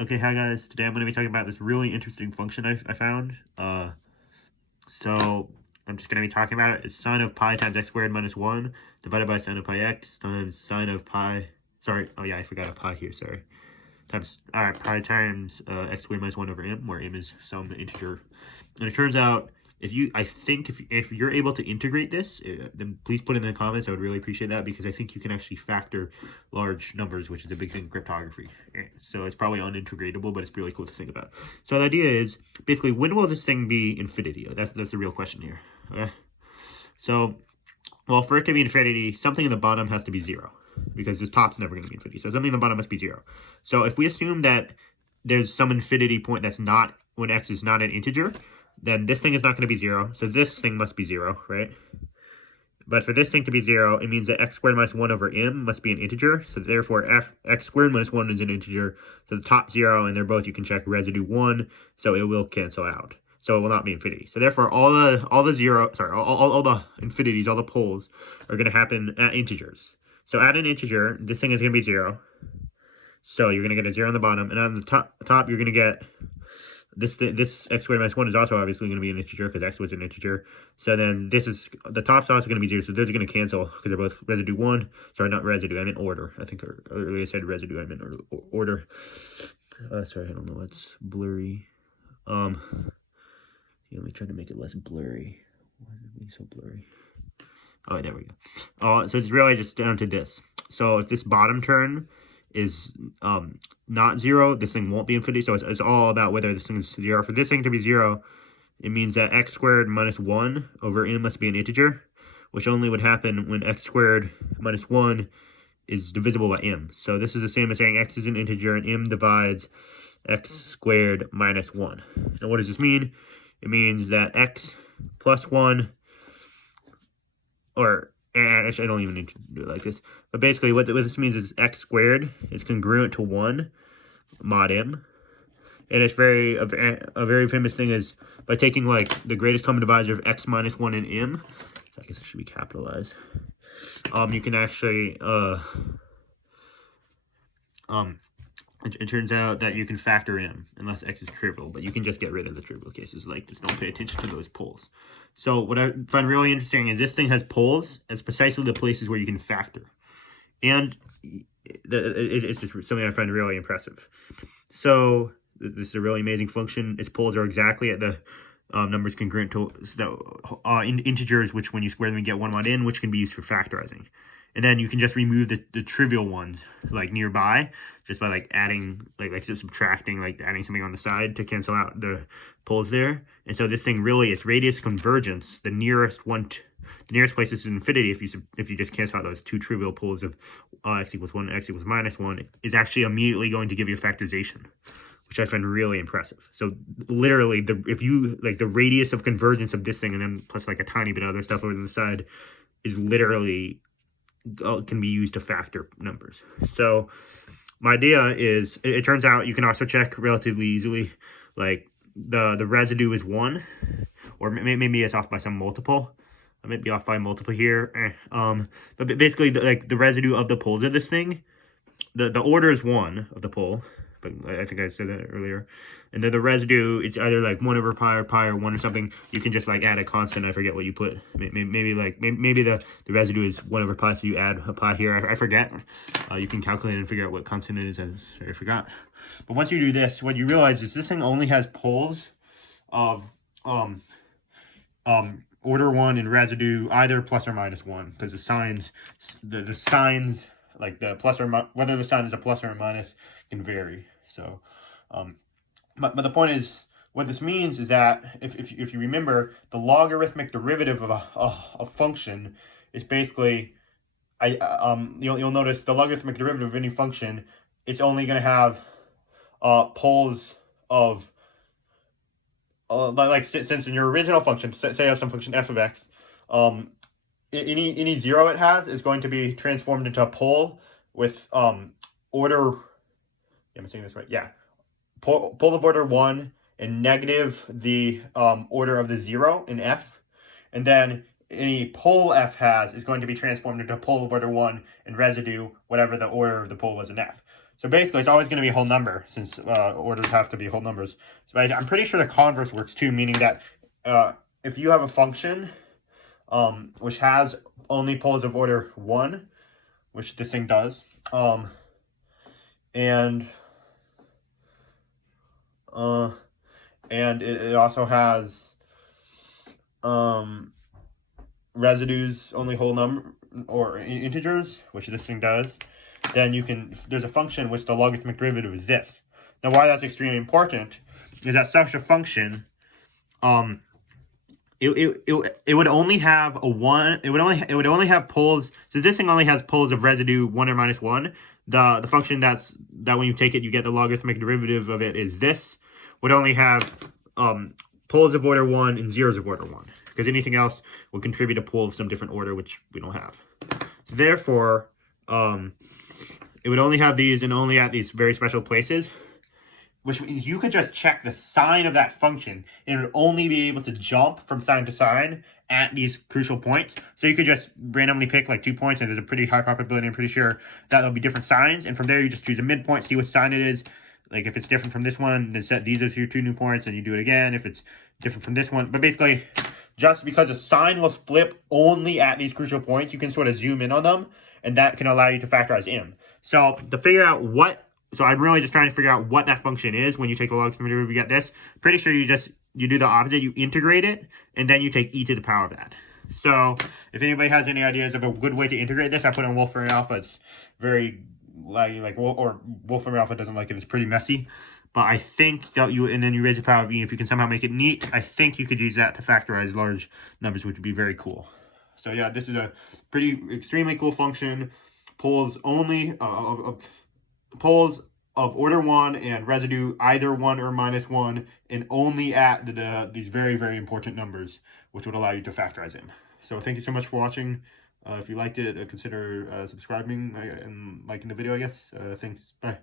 Okay, hi guys. Today I'm going to be talking about this really interesting function I found. So I'm just going to be talking about it. It's sine of pi times x squared minus 1 divided by sine of pi x times sine of pi. Sorry. Oh yeah, I forgot a pi here. Sorry. Times pi times x squared minus 1 over m, where m is some integer. And it turns out if you're able to integrate this, then please put it in the comments. I would really appreciate that, because I think you can actually factor large numbers, which is a big thing in cryptography. So it's probably unintegratable, but it's really cool to think about. So the idea is basically, when will this thing be infinity? That's the real question here. Okay. So, well, for it to be infinity, something in the bottom has to be 0, because this top's never going to be infinity. So something in the bottom must be 0. So if we assume that there's some infinity point that's not when x is not an integer, then this thing is not going to be 0. So this thing must be 0, right? But for this thing to be 0, it means that x squared minus 1 over m must be an integer. So therefore, x squared minus 1 is an integer. So the top 0, and they're both, you can check, residue 1. So it will cancel out. So it will not be infinity. So therefore, all the infinities, all the poles are going to happen at integers. So at an integer, this thing is going to be 0. So you're going to get a 0 on the bottom. And on the top you're going to get this x squared minus 1 is also obviously going to be an integer, because x was an integer. So then this is, the top's also going to be 0, so those are going to cancel because they're both residue 1. Sorry, not residue, I meant order. I think earlier I said residue, I meant order. Sorry, I don't know, it's blurry. Let me try to make it less blurry. Why is it being so blurry? Oh, there we go. So it's really just down to this. So if this bottom term is not 0, this thing won't be infinity. So it's all about whether this thing is 0. For this thing to be 0, it means that x squared minus 1 over m must be an integer, which only would happen when x squared minus 1 is divisible by m. So this is the same as saying x is an integer and m divides x squared minus 1. And what does this mean? It means that x plus 1, or actually, I don't even need to do it like this. But basically, what this means is x squared is congruent to 1 mod m. And it's a very famous thing is by taking, like, the greatest common divisor of x minus 1 and m. So I guess it should be capitalized. You can actually, it turns out that you can factor m unless x is trivial, but you can just get rid of the trivial cases. Like, just don't pay attention to those poles. So what I find really interesting is this thing has poles as precisely the places where you can factor. And it's just something I find really impressive. So this is a really amazing function. Its poles are exactly at the numbers congruent to integers, which when you square them you get 1 mod n, which can be used for factorizing. And then you can just remove the trivial ones, like nearby, just by like adding, like subtracting, like adding something on the side to cancel out the poles there. And so this thing really, its radius convergence, the nearest place is infinity. If you just cancel out those two trivial poles of x equals 1 and x equals minus 1, is actually immediately going to give you a factorization, which I find really impressive. So literally, if you like the radius of convergence of this thing, and then plus like a tiny bit of other stuff over to the side, is literally can be used to factor numbers. So my idea is, it turns out you can also check relatively easily, like the residue is 1, or maybe it's off by some multiple. I might be off by a multiple here. But basically, the residue of the poles of this thing, the order is 1 of the pole, but I think I said that earlier. And then the residue, it's either like 1 over pi or 1 or something. You can just like add a constant. I forget what you put. Maybe the residue is 1 over pi, so you add a pi here. I forget. You can calculate and figure out what constant it is. I forgot. But once you do this, what you realize is this thing only has poles of order 1 and residue either plus or minus 1, because the signs, like the plus or whether the sign is a plus or a minus can vary. So, but the point is, what this means is that if you remember, the logarithmic derivative of a function is basically, you'll notice the logarithmic derivative of any function, it's only going to have poles of like since in your original function, say I have some function f of x, any 0 it has is going to be transformed into a pole with order. Am I saying this right? Yeah, pole of order 1 and negative the order of the 0 in f, and then any pole f has is going to be transformed into a pole of order 1 and residue whatever the order of the pole was in f. So basically, it's always going to be a whole number since orders have to be whole numbers. So I'm pretty sure the converse works too, meaning that if you have a function which has only poles of order 1, which this thing does, and it also has residues only whole number or integers, which this thing does, then you can, there's a function which the logarithmic derivative is this. Now why that's extremely important is that such a function it would only have a 1, it would only have poles. So this thing only has poles of residue 1 or minus 1. The function that when you take it you get the logarithmic derivative of it is this, would only have poles of order 1 and zeros of order 1, because anything else would contribute a pole of some different order, which we don't have. Therefore, it would only have these and only at these very special places, which means you could just check the sign of that function and it would only be able to jump from sign to sign at these crucial points. So you could just randomly pick like 2 points, and there's a pretty high probability, I'm pretty sure, that there'll be different signs. And from there, you just choose a midpoint, see what sign it is. Like if it's different from this one, then set these as your 2 new points, and you do it again if it's different from this one. But basically, just because the sign will flip only at these crucial points, you can sort of zoom in on them, and that can allow you to factorize in. So to figure out so I'm really just trying to figure out what that function is when you take the logarithmic derivative, you get this. Pretty sure you do the opposite, you integrate it, and then you take e to the power of that. So if anybody has any ideas of a good way to integrate this, I put on Wolfram Alpha. It's very like Wolfram Alpha doesn't like it. It's pretty messy. But I think that and then you raise the power of e. If you can somehow make it neat, I think you could use that to factorize large numbers, which would be very cool. So yeah, this is a extremely cool function. Poles only, poles of order 1 and residue either 1 or minus 1, and only at these very, very important numbers, which would allow you to factorize in. So thank you so much for watching. If you liked it, consider subscribing and liking the video, I guess. Thanks. Bye.